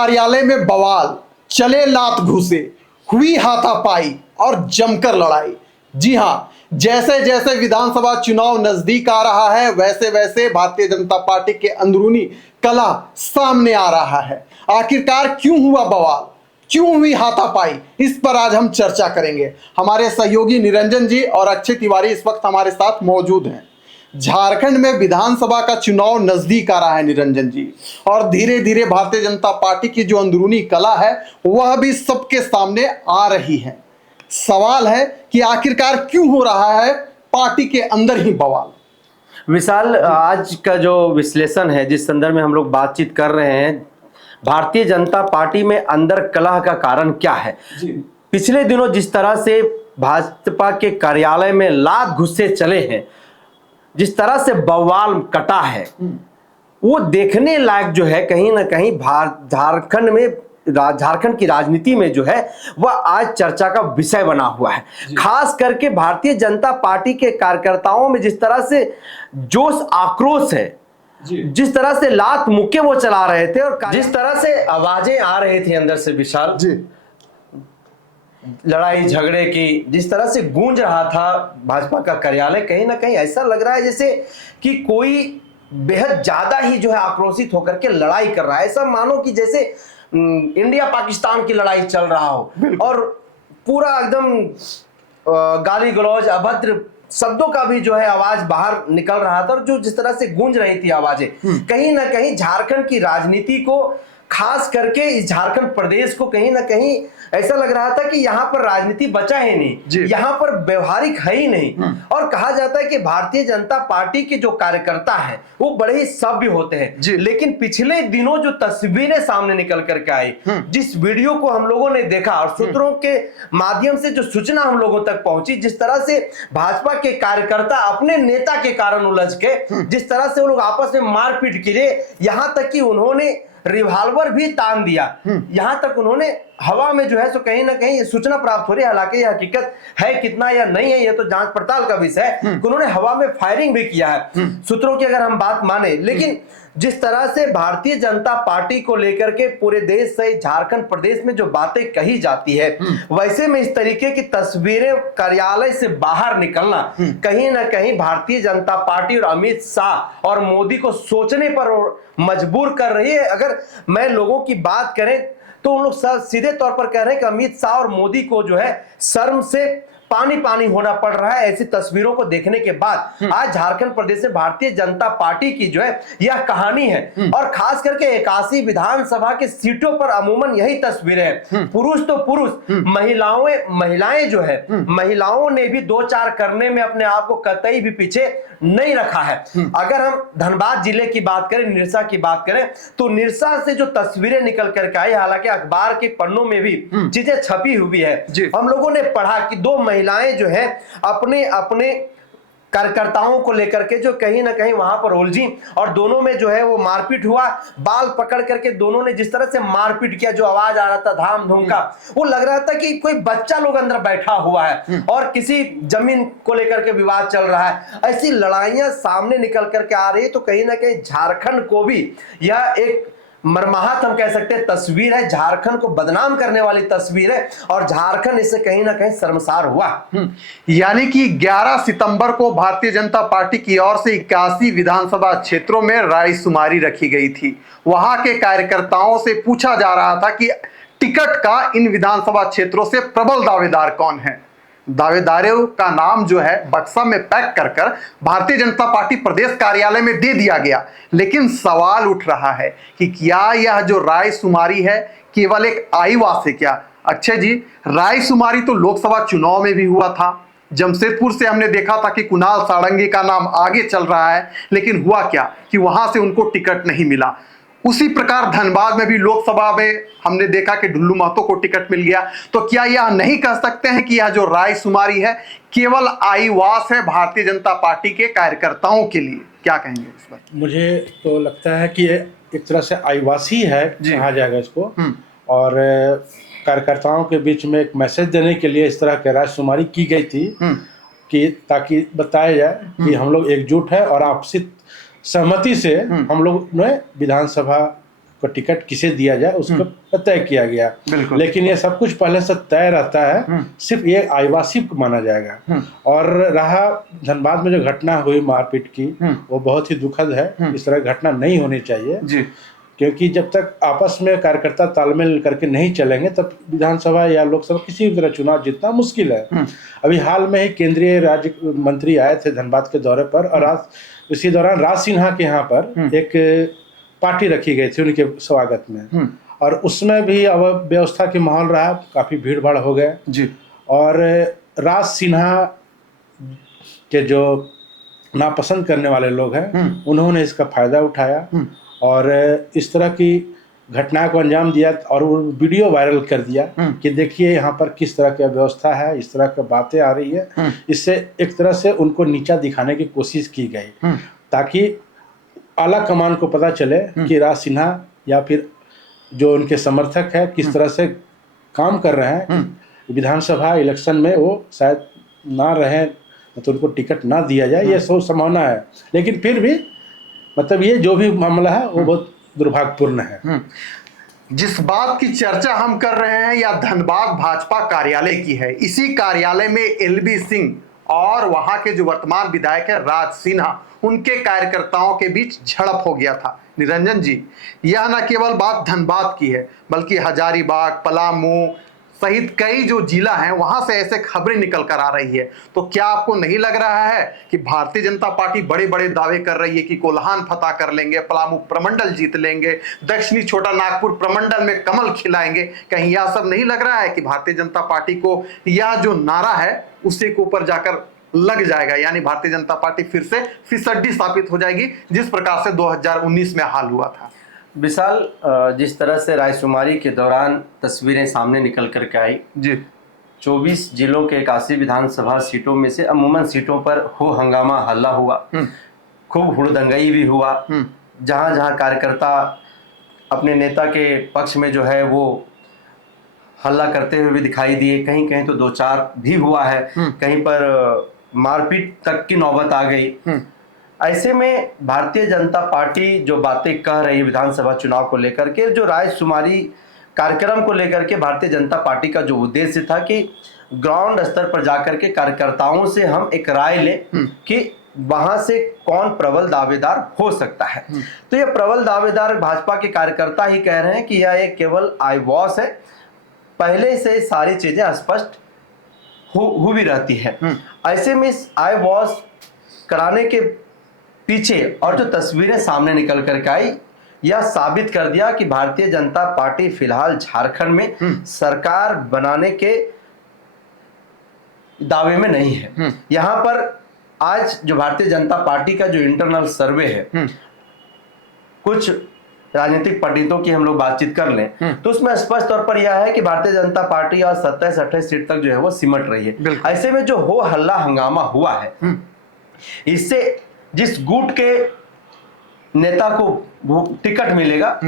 कार्यालय में बवाल, चले लात घुसे, हुई हाथापाई और जमकर लड़ाई। जी हां, जैसे जैसे विधानसभा चुनाव नजदीक आ रहा है वैसे वैसे भारतीय जनता पार्टी के अंदरूनी कलह सामने आ रहा है। आखिरकार क्यों हुआ बवाल, क्यों हुई हाथापाई, इस पर आज हम चर्चा करेंगे। हमारे सहयोगी निरंजन जी और अक्षय तिवारी इस वक्त हमारे साथ मौजूद हैं। झारखंड में विधानसभा का चुनाव नजदीक आ रहा है निरंजन जी, और धीरे धीरे भारतीय जनता पार्टी की जो अंदरूनी कला है वह भी सबके सामने आ रही है। सवाल है कि आखिरकार क्यों हो रहा है पार्टी के अंदर ही बवाल। विशाल, आज का जो विश्लेषण है, जिस संदर्भ में हम लोग बातचीत कर रहे हैं, भारतीय जनता पार्टी में अंदर कलह का कारण क्या है। पिछले दिनों जिस तरह से भाजपा के कार्यालय में लात घुसे चले हैं, जिस तरह से बवाल कटा है, वो देखने लायक जो है कहीं ना कहीं झारखंड की राजनीति में जो है वह आज चर्चा का विषय बना हुआ है। खास करके भारतीय जनता पार्टी के कार्यकर्ताओं में जिस तरह से जोश आक्रोश है, जिस तरह से लात मुक्के वो चला रहे थे और जिस तरह से आवाजें आ रही थी अंदर से विशाल जी, लड़ाई झगड़े की जिस तरह से गूंज रहा था भाजपा का कार्यालय, कहीं ना कहीं ऐसा लग रहा है जैसे कि कोई बेहद ज्यादा ही जो है आक्रोशित होकर के लड़ाई कर रहा है। ऐसा मानो कि जैसे इंडिया पाकिस्तान की लड़ाई चल रहा हो और पूरा एकदम गाली गलौज अभद्र शब्दों का भी जो है आवाज बाहर निकल रहा था, और जो जिस तरह से गूंज रही थी आवाजें, कहीं ना कहीं झारखंड की राजनीति को, खास करके इस झारखंड प्रदेश को कहीं ना कहीं ऐसा लग रहा था कि यहाँ पर राजनीति बचा ही नहीं, यहाँ पर व्यवहारिक है ही नहीं। और कहा जाता है कि भारतीय जनता पार्टी के जो कार्यकर्ता हैं वो बड़े ही सभ्य होते हैं, लेकिन पिछले दिनों जो तस्वीरें सामने निकल करके आई, जिस वीडियो को हम लोगों ने देखा और सूत्रों के माध्यम से जो सूचना हम लोगों तक पहुंची, जिस तरह से भाजपा के कार्यकर्ता अपने नेता के कारण उलझ के जिस तरह से वो लोग आपस में मारपीट किए, यहां तक कि उन्होंने रिवॉल्वर भी तान दिया, यहां तक उन्होंने हवा में जो है सो कहीं ना कहीं सूचना प्राप्त हो रही है, हालांकि यह हकीकत है कितना या नहीं है यह तो जांच पड़ताल का विषय है, उन्होंने हवा में फायरिंग भी किया है सूत्रों की अगर हम बात माने। लेकिन जिस तरह से भारतीय जनता पार्टी को लेकर के पूरे देश से झारखंड प्रदेश में जो बातें कही जाती है, वैसे में इस तरीके की तस्वीरें कार्यालय से बाहर निकलना कहीं ना कहीं भारतीय जनता पार्टी और अमित शाह और मोदी को सोचने पर मजबूर कर रही है। अगर मैं लोगों की बात करें तो उन लोग सीधे तौर पर कह रहे हैं कि अमित शाह और मोदी को जो है शर्म से पानी पानी होना पड़ रहा है। ऐसी तस्वीरों को देखने के बाद आज झारखंड प्रदेश में भारतीय जनता पार्टी की जो है यह कहानी है, और खास करके 81 विधानसभा के सीटों पर अमूमन यही तस्वीरें हैं। पुरुष तो पुरुष, महिलाएं जो है, महिलाओं ने भी दो चार करने में अपने आप को कतई भी पीछे नहीं रखा है। अगर हम धनबाद जिले की बात करें, निरसा की बात करें, तो निरसा से जो तस्वीरें निकल करके आई, हालांकि अखबार के पन्नों में भी चीजें छपी हुई है, हम लोगों ने पढ़ा कि दो महिलाएं जो है अपने अपने कार्यकर्ताओं को लेकर के जो कहीं ना कहीं वहां पर उलझी, और दोनों में जो है वो मारपीट हुआ। बाल पकड़ करके दोनों ने जिस तरह से मारपीट किया, जो आवाज आ रहा था धाम धूम का, वो लग रहा था कि कोई बच्चा लोग अंदर बैठा हुआ है और किसी जमीन को लेकर के विवाद चल रहा है। ऐसी लड़ाइयां सामने निकल करके आ रही है, तो कहीं ना कहीं झारखंड को भी यह एक मर्माहत हम कह सकते हैं तस्वीर है, झारखंड को बदनाम करने वाली तस्वीर है, और झारखंड इससे कहीं ना कहीं शर्मसार हुआ। यानी कि 11 सितंबर को भारतीय जनता पार्टी की ओर से 81 विधानसभा क्षेत्रों में रायशुमारी रखी गई थी। वहां के कार्यकर्ताओं से पूछा जा रहा था कि टिकट का इन विधानसभा क्षेत्रों से प्रबल दावेदार कौन है। दावेदारों का नाम जो है बक्सा में पैक कर कर भारतीय जनता पार्टी प्रदेश कार्यालय में दे दिया गया। लेकिन सवाल उठ रहा है कि क्या यह जो रायशुमारी है केवल एक आईवास है क्या? अक्षय जी, रायशुमारी तो लोकसभा चुनाव में भी हुआ था। जमशेदपुर से हमने देखा था कि कुणाल सारंगी का नाम आगे चल रहा है, लेकिन हुआ क्या कि वहां से उनको टिकट नहीं मिला। उसी प्रकार धनबाद में भी लोकसभा में हमने देखा कि ढुल्लू महतो को टिकट मिल गया। तो क्या यह नहीं कह सकते हैं कि यह जो रायशुमारी है केवल आईवास है भारतीय जनता पार्टी के कार्यकर्ताओं के लिए? क्या कहेंगे इस पर? मुझे तो लगता है कि एक तरह से आईवासी है, कहा जाएगा इसको, और कार्यकर्ताओं के बीच में एक मैसेज देने के लिए इस तरह की रायशुमारी की गई थी कि ताकि बताया जाए कि हम लोग एकजुट है और आपसी सहमति से हम लोग ने विधानसभा को टिकट किसे दिया जाए उसको तय किया गया। लेकिन ये सब कुछ पहले से तय रहता है, सिर्फ ये आईवासी को माना जाएगा। और रहा धनबाद में जो घटना हुई मारपीट की, वो बहुत ही दुखद है। इस तरह घटना नहीं होनी चाहिए जी। क्योंकि जब तक आपस में कार्यकर्ता तालमेल करके नहीं चलेंगे तब विधानसभा या लोकसभा किसी भी तरह चुनाव जीतना मुश्किल है। अभी हाल में ही केंद्रीय राज्य मंत्री आए थे धनबाद के दौरे पर, और इसी दौरान राज सिन्हा के यहाँ पर एक पार्टी रखी गई थी उनके स्वागत में, और उसमें भी अव्यवस्था की माहौल रहा, काफी भीड़ भाड़ हो गए जी। और राज सिन्हा के जो नापसंद करने वाले लोग हैं उन्होंने इसका फायदा उठाया और इस तरह की घटना को अंजाम दिया, और वो वीडियो वायरल कर दिया कि देखिए यहाँ पर किस तरह की व्यवस्था है, इस तरह की बातें आ रही है। इससे एक तरह से उनको नीचा दिखाने की कोशिश की गई, ताकि आला कमान को पता चले कि राज सिन्हा या फिर जो उनके समर्थक है किस तरह से काम कर रहे हैं। विधानसभा इलेक्शन में वो शायद ना रहे, तो उनको टिकट ना दिया जाए, ये सब संभावना है। लेकिन फिर भी मतलब ये जो भी मामला है वो बहुत दुर्भाग्यपूर्ण है। जिस बात की चर्चा हम कर रहे हैं या धनबाद भाजपा कार्यालय की है, इसी कार्यालय में एलबी सिंह और वहां के जो वर्तमान विधायक है राज सिन्हा, उनके कार्यकर्ताओं के बीच झड़प हो गया था। निरंजन जी, यह न केवल बात धनबाद की है बल्कि हजारीबाग, पलामू सहित कई जो जिला हैं वहां से ऐसे खबरें निकल कर आ रही है। तो क्या आपको नहीं लग रहा है कि भारतीय जनता पार्टी बड़े बड़े दावे कर रही है कि कोल्हान फतह कर लेंगे, पलामू प्रमंडल जीत लेंगे, दक्षिणी छोटा नागपुर प्रमंडल में कमल खिलाएंगे? कहीं यह सब नहीं लग रहा है कि भारतीय जनता पार्टी को यह जो नारा है उसी के ऊपर जाकर लग जाएगा, यानी भारतीय जनता पार्टी फिर से फिसड्डी स्थापित हो जाएगी जिस प्रकार से 2019 में हाल हुआ था? विशाल, जिस तरह से रायशुमारी के दौरान तस्वीरें सामने निकल कर के आई जी, 24 जिलों के 81 विधानसभा सीटों में से अमूमन सीटों पर हो हंगामा हल्ला हुआ, खूब हुड़दंगई भी हुआ। जहां जहां कार्यकर्ता अपने नेता के पक्ष में जो है वो हल्ला करते हुए भी दिखाई दिए, कहीं कहीं तो 2-4 भी हुआ है, कहीं पर मारपीट तक की नौबत आ गई। ऐसे में भारतीय जनता पार्टी जो बातें कह रही है विधानसभा चुनाव को लेकर के, जो रायशुमारी कार्यक्रम को लेकर के भारतीय जनता पार्टी का जो उद्देश्य था कि ग्राउंड स्तर पर जाकर के कार्यकर्ताओं से हम एक राय लें कि वहां से कौन प्रबल दावेदार हो सकता है। तो यह प्रबल दावेदार भाजपा के कार्यकर्ता ही कह रहे हैं कि यह एक केवल आई वॉश है, पहले से सारी चीजें स्पष्ट हो भी रहती है। ऐसे में इस आई वॉश कराने के पीछे और जो तस्वीरें सामने निकल कर के आई, यह साबित कर दिया कि भारतीय जनता पार्टी फिलहाल झारखंड में सरकार बनाने के दावे में नहीं है। यहां पर आज जो भारतीय जनता पार्टी का जो इंटरनल सर्वे है, कुछ राजनीतिक पंडितों की हम लोग बातचीत कर लें तो उसमें स्पष्ट तौर पर यह है कि भारतीय जनता पार्टी आज 27-28 सीट तक जो है वो सिमट रही है। ऐसे में जो हो हल्ला हंगामा हुआ है, इससे जिस गुट के नेता को टिकट मिलेगा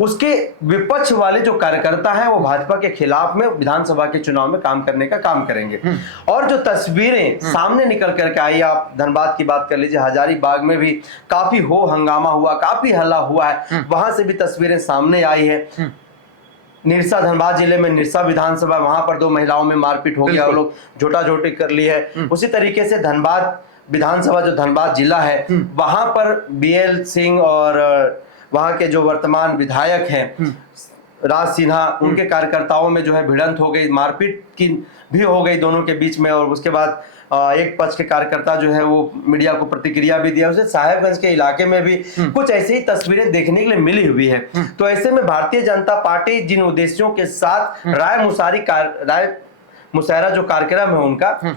उसके विपक्ष वाले जो कार्यकर्ता हैं वो भाजपा के खिलाफ में विधानसभा के चुनाव में काम करने का काम करेंगे। और जो तस्वीरें सामने निकल करके आई, आप धनबाद की बात कर लीजिए, हजारीबाग में भी काफी हो हंगामा हुआ, काफी हल्ला हुआ है, वहां से भी तस्वीरें सामने आई है। निरसा, धनबाद जिले में निरसा विधानसभा, वहां पर 2 महिलाओं में मारपीट हो गया, वो लोग झोटा-झोटी कर ली है। उसी तरीके से धनबाद विधानसभा जो धनबाद जिला है वहां पर बीएल सिंह और वहां के जो वर्तमान विधायक हैं राज सिन्हा, उनके कार्यकर्ताओं में जो है भिड़ंत हो गई, मारपीट की भी हो गई दोनों के बीच में। और उसके बाद एक पक्ष के कार्यकर्ता जो है वो मीडिया को प्रतिक्रिया भी दिया। उसे साहेबगंज के इलाके में भी कुछ ऐसी ही तस्वीरें देखने के लिए मिली हुई है। तो ऐसे में भारतीय जनता पार्टी जिन उद्देश्यों के साथ राय मुशायरा जो कार्यक्रम है उनका,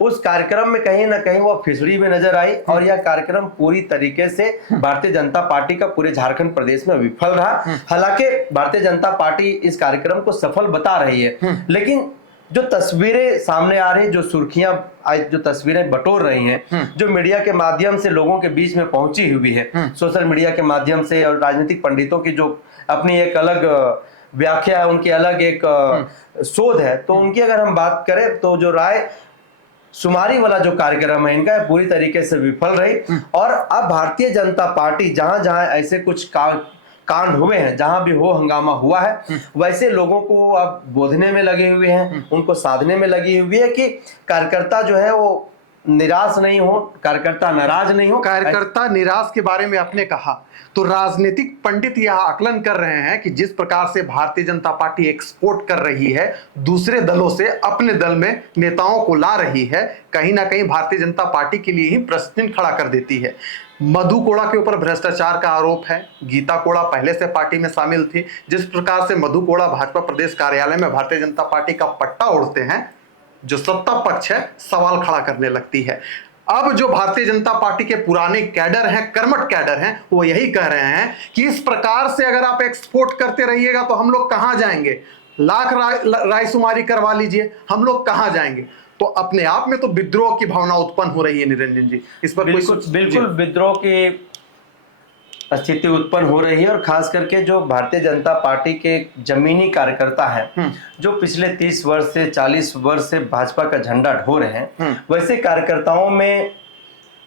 उस कार्यक्रम में कहीं ना कहीं वो फिसड़ी में नजर आई। और यह कार्यक्रम पूरी तरीके से भारतीय जनता पार्टी का पूरे झारखंड प्रदेश में विफल रहा। हालांकि भारतीय जनता पार्टी इस कार्यक्रम को सफल बता रही है, लेकिन जो तस्वीरें सामने आ रही, जो सुर्खियां आज जो तस्वीरें बटोर रही हैं, जो मीडिया के माध्यम से लोगों के बीच में पहुंची हुई है, सोशल मीडिया के माध्यम से, और राजनीतिक पंडितों की जो अपनी एक अलग व्याख्या है, उनकी अलग एक शोध है, तो उनकी अगर हम बात करें तो जो राय शुमारी वाला जो कार्यक्रम है इनका पूरी तरीके से विफल रही। और अब भारतीय जनता पार्टी जहां जहां ऐसे कुछ कांड हुए हैं, जहां भी हो हंगामा हुआ है, वैसे लोगों को अब बोधने में लगे हुए हैं, उनको साधने में लगी हुई है कि कार्यकर्ता जो है वो निराश नहीं हो, कार्यकर्ता नाराज नहीं हो। कार्यकर्ता निराश के बारे में आपने कहा, तो राजनीतिक पंडित यह आकलन कर रहे हैं कि जिस प्रकार से भारतीय जनता पार्टी एक्सपोर्ट कर रही है, दूसरे दलों से अपने दल में नेताओं को ला रही है, कहीं ना कहीं भारतीय जनता पार्टी के लिए ही प्रश्न चिन्ह खड़ा कर देती है। मधु कोड़ा के ऊपर भ्रष्टाचार का आरोप है। गीता कोड़ा पहले से पार्टी में शामिल थी। जिस प्रकार से मधु कोड़ा भाजपा प्रदेश कार्यालय में भारतीय जनता पार्टी का पट्टा ओढ़ते हैं, जो सत्ता पक्ष है सवाल खड़ा करने लगती है। अब जो भारतीय जनता पार्टी के पुराने कैडर हैं, कर्मठ कैडर हैं, वो यही कह रहे हैं कि इस प्रकार से अगर आप एक्सपोर्ट करते रहिएगा तो हम लोग कहां जाएंगे, लाख रायशुमारी करवा लीजिए, हम लोग कहां जाएंगे। तो अपने आप में तो विद्रोह की भावना उत्पन्न हो रही है निरंजन जी, इस पर बिल्कुल विद्रोह की स्थिति उत्पन्न हो रही है। और खास करके जो भारतीय जनता पार्टी के जमीनी कार्यकर्ता हैं, जो पिछले 30 वर्ष से 40 वर्ष से भाजपा का झंडा ढो रहे हैं, वैसे कार्यकर्ताओं में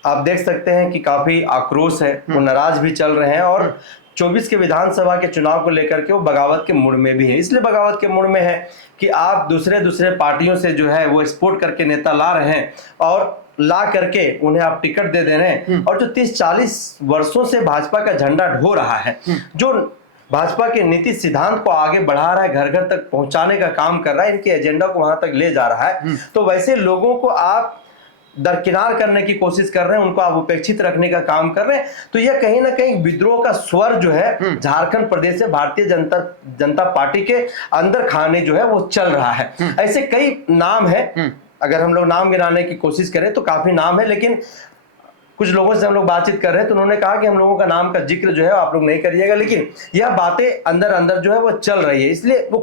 आप देख सकते हैं कि काफी आक्रोश है, वो नाराज भी चल रहे हैं और 24 के विधानसभा के चुनाव को लेकर के वो बगावत के मूड में भी है। इसलिए बगावत के मूड में है कि आप दूसरे पार्टियों से जो है वो एक्सपोर्ट करके नेता ला रहे हैं और ला करके उन्हें आप टिकट दे रहे हैं। और जो 30-40 वर्षों से भाजपा का झंडा ढो रहा है, जो भाजपा के नीति सिद्धांत को आगे बढ़ा रहा है, घर घर तक पहुंचाने का काम कर रहा है, इनके एजेंडा को वहां तक ले जा रहा है, तो वैसे लोगों को आप दरकिनार करने की कोशिश कर रहे हैं, उनको आप उपेक्षित रखने का काम कर रहे हैं। तो यह कहीं ना कहीं विद्रोह का स्वर जो है झारखंड प्रदेश से भारतीय जनता पार्टी के अंदर खाने जो है वो चल रहा है। ऐसे कई नाम है, अगर हम लोग नाम गिनाने की कोशिश करें तो काफी नाम है, लेकिन कुछ लोगों से हम लोग बातचीत कर रहे हैं तो उन्होंने कहा कि हम लोगों का नाम का जिक्र जो है आप लोग नहीं करिएगा, लेकिन यह बातें अंदर अंदर जो है वो चल रही है। इसलिए वो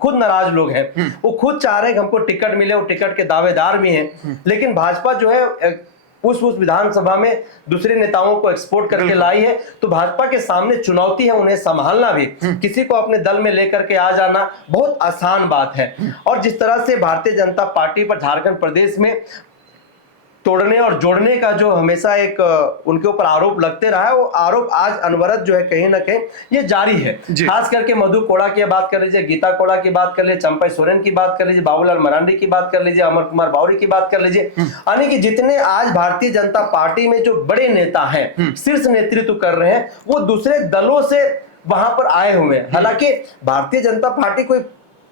खुद नाराज लोग हैं, वो खुद चाह रहे हैं कि हमको टिकट मिले, वो टिकट के दावेदार भी हैं, लेकिन भाजपा जो है उस विधानसभा में दूसरे नेताओं को एक्सपोर्ट करके लाई है। तो भाजपा के सामने चुनौती है, उन्हें संभालना भी, किसी को अपने दल में लेकर के आ जाना बहुत आसान बात है। और जिस तरह से भारतीय जनता पार्टी पर झारखंड प्रदेश में तोड़ने और जोड़ने का जो हमेशा एक उनके ऊपर आरोप लगते रहा है, वो आरोप आज अनवरत जो है कहीं ना कहीं ये जारी है। खास करके मधु कोड़ा की बात कर लीजिए, गीता कोड़ा की बात कर लीजिए, चंपई सोरेन की बात कर लीजिए, बाबूलाल मरांडी की बात कर लीजिए, अमर कुमार बावरी की बात कर लीजिए, यानी कि जितने आज भारतीय जनता पार्टी में जो बड़े नेता हैं, शीर्ष नेतृत्व कर रहे हैं, वो दूसरे दलों से वहां पर आए हुए हैं। हालांकि भारतीय जनता पार्टी कोई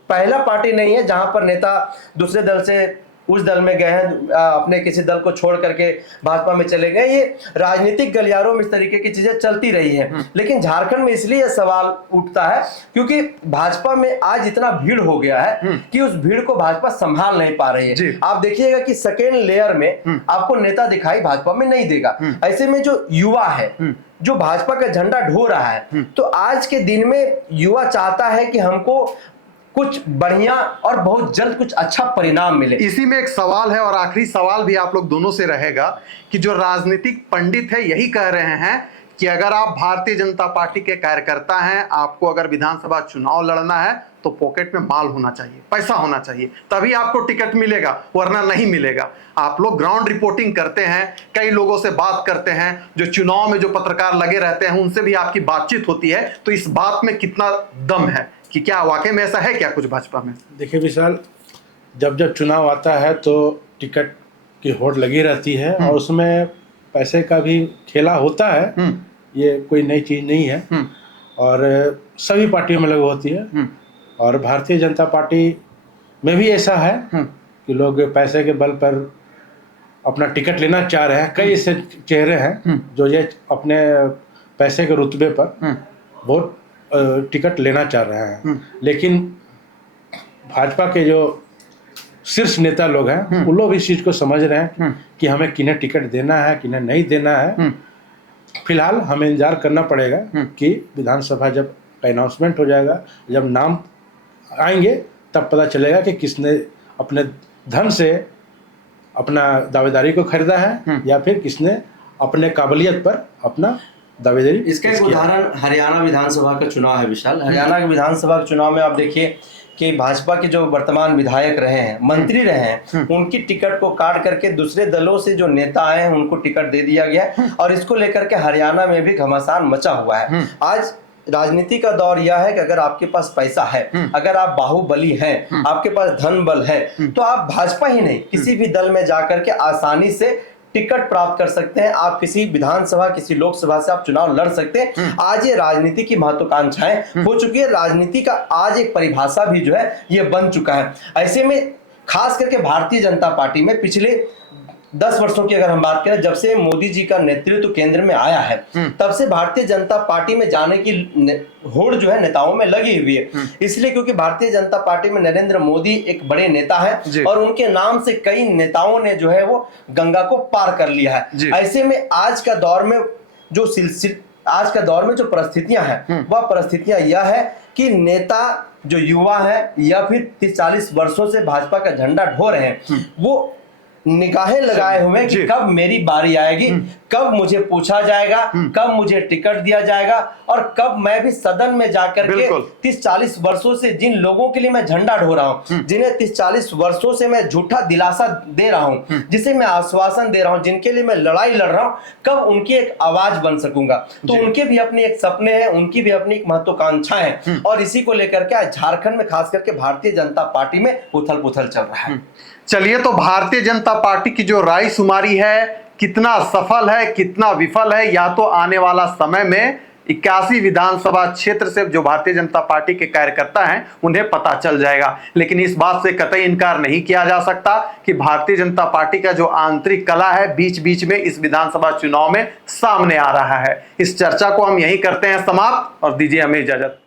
पहला पार्टी नहीं है जहां पर नेता दूसरे दल से उस दल में गए हैं, अपने किसी दल को छोड़ करके भाजपा में चले गए। ये राजनीतिक गलियारों में इस तरीके की चीजें चलती रही है, लेकिन झारखंड में इसलिए यह सवाल उठता है क्योंकि भाजपा में आज इतना भीड़ हो गया है कि उस भीड़ को भाजपा संभाल नहीं पा रही है। आप देखिएगा कि सेकेंड लेयर में आपको नेता दिखाई भाजपा में नहीं देगा। ऐसे में जो युवा है, जो भाजपा का झंडा ढो रहा है, तो आज के दिन में युवा चाहता है कि हमको कुछ बढ़िया और बहुत जल्द कुछ अच्छा परिणाम मिले। इसी में एक सवाल है और आखिरी सवाल भी आप लोग दोनों से रहेगा कि जो राजनीतिक पंडित है यही कह रहे हैं कि अगर आप भारतीय जनता पार्टी के कार्यकर्ता हैं, आपको अगर विधानसभा चुनाव लड़ना है तो पॉकेट में माल होना चाहिए, पैसा होना चाहिए, तभी आपको टिकट मिलेगा, वरना नहीं मिलेगा। आप लोग ग्राउंड रिपोर्टिंग करते हैं, कई लोगों से बात करते हैं, जो चुनाव में जो पत्रकार लगे रहते हैं उनसे भी आपकी बातचीत होती है, तो इस बात में कितना दम है कि क्या वाकई में ऐसा है क्या कुछ भाजपा में? देखिए विशाल, जब चुनाव आता है तो टिकट की होड़ लगी रहती है और उसमें पैसे का भी खेला होता है, ये कोई नई चीज़ नहीं है और सभी पार्टियों में लगी होती है। और भारतीय जनता पार्टी में भी ऐसा है कि लोग पैसे के बल पर अपना टिकट लेना चाह रहे हैं। कई ऐसे चेहरे हैं जो ये अपने पैसे के रुतबे पर बहुत टिकट लेना चाह रहे हैं, लेकिन भाजपा के जो शीर्ष नेता लोग हैं वो लोग इस चीज़ को समझ रहे हैं कि हमें किन्हें टिकट देना है, किन्हें नहीं देना है। फिलहाल हमें इंतजार करना पड़ेगा कि विधानसभा जब अनाउंसमेंट हो जाएगा, जब नाम आएंगे तब पता चलेगा कि किसने अपने धन से अपना दावेदारी को खरीदा है या फिर किसने अपने काबिलियत पर अपना दावेदारी। इसका एक उदाहरण हरियाणा विधानसभा का चुनाव है विशाल। हरियाणा के विधानसभा के चुनाव में आप देखिए कि भाजपा के जो वर्तमान विधायक रहे हैं, मंत्री रहे हैं, उनकी टिकट को काट करके दूसरे दलों से जो नेता आए हैं उनको टिकट दे दिया गया और इसको लेकर के हरियाणा में भी घमासान मचा हुआ है। आज राजनीति का दौर यह है कि अगर आपके पास पैसा है, अगर आप बाहुबली हैं, आपके पास धन बल है, तो आप भाजपा ही नहीं किसी भी दल में जाकर के आसानी से टिकट प्राप्त कर सकते हैं। आप किसी विधानसभा, किसी लोकसभा से आप चुनाव लड़ सकते हैं। आज ये राजनीति की महत्वाकांक्षाएं हो चुकी है। राजनीति का आज एक परिभाषा भी जो है ये बन चुका है। ऐसे में खास करके भारतीय जनता पार्टी में पिछले 10 वर्षों की अगर हम बात करें, जब से मोदी जी का नेतृत्व केंद्र में आया है, तब से भारतीय जनता पार्टी में जाने की होड़ जो है नेताओं में लगी हुई है। इसलिए क्योंकि भारतीय जनता पार्टी में नरेंद्र मोदी एक बड़े नेता है और उनके नाम से कई नेताओं ने जो है वो गंगा को पार कर लिया है। ऐसे में आज का दौर में जो परिस्थितियां हैं, वह परिस्थितियां यह है कि नेता जो युवा है या फिर 30-40 वर्षों से भाजपा का झंडा ढो रहे हैं, वो निगाहें लगाए हुए कि कब मेरी बारी आएगी, कब मुझे पूछा जाएगा, कब मुझे टिकट दिया जाएगा और कब मैं भी सदन में जाकर के 30-40 वर्षों से जिन लोगों के लिए मैं झंडा ढो रहा हूं, जिन्हें 30-40 वर्षों से मैं झूठा दिलासा दे रहा हूं, जिसे मैं आश्वासन दे रहा हूं, जिनके लिए मैं लड़ाई लड़ रहा हूं, कब उनकी एक आवाज बन सकूंगा। तो उनके भी अपनी एक सपने हैं, उनकी भी अपनी एक महत्वाकांक्षा है और इसी को लेकर के आज झारखंड में खास करके भारतीय जनता पार्टी में उथल पुथल चल रहा है। चलिए, तो भारतीय जनता पार्टी की जो रायशुमारी है कितना सफल है, कितना विफल है, या तो आने वाला समय में 81 विधानसभा क्षेत्र से जो भारतीय जनता पार्टी के कार्यकर्ता हैं उन्हें पता चल जाएगा। लेकिन इस बात से कतई इनकार नहीं किया जा सकता कि भारतीय जनता पार्टी का जो आंतरिक कला है बीच बीच में इस विधानसभा चुनाव में सामने आ रहा है। इस चर्चा को हम यहीं करते हैं समाप्त और दीजिए हमें इजाजत।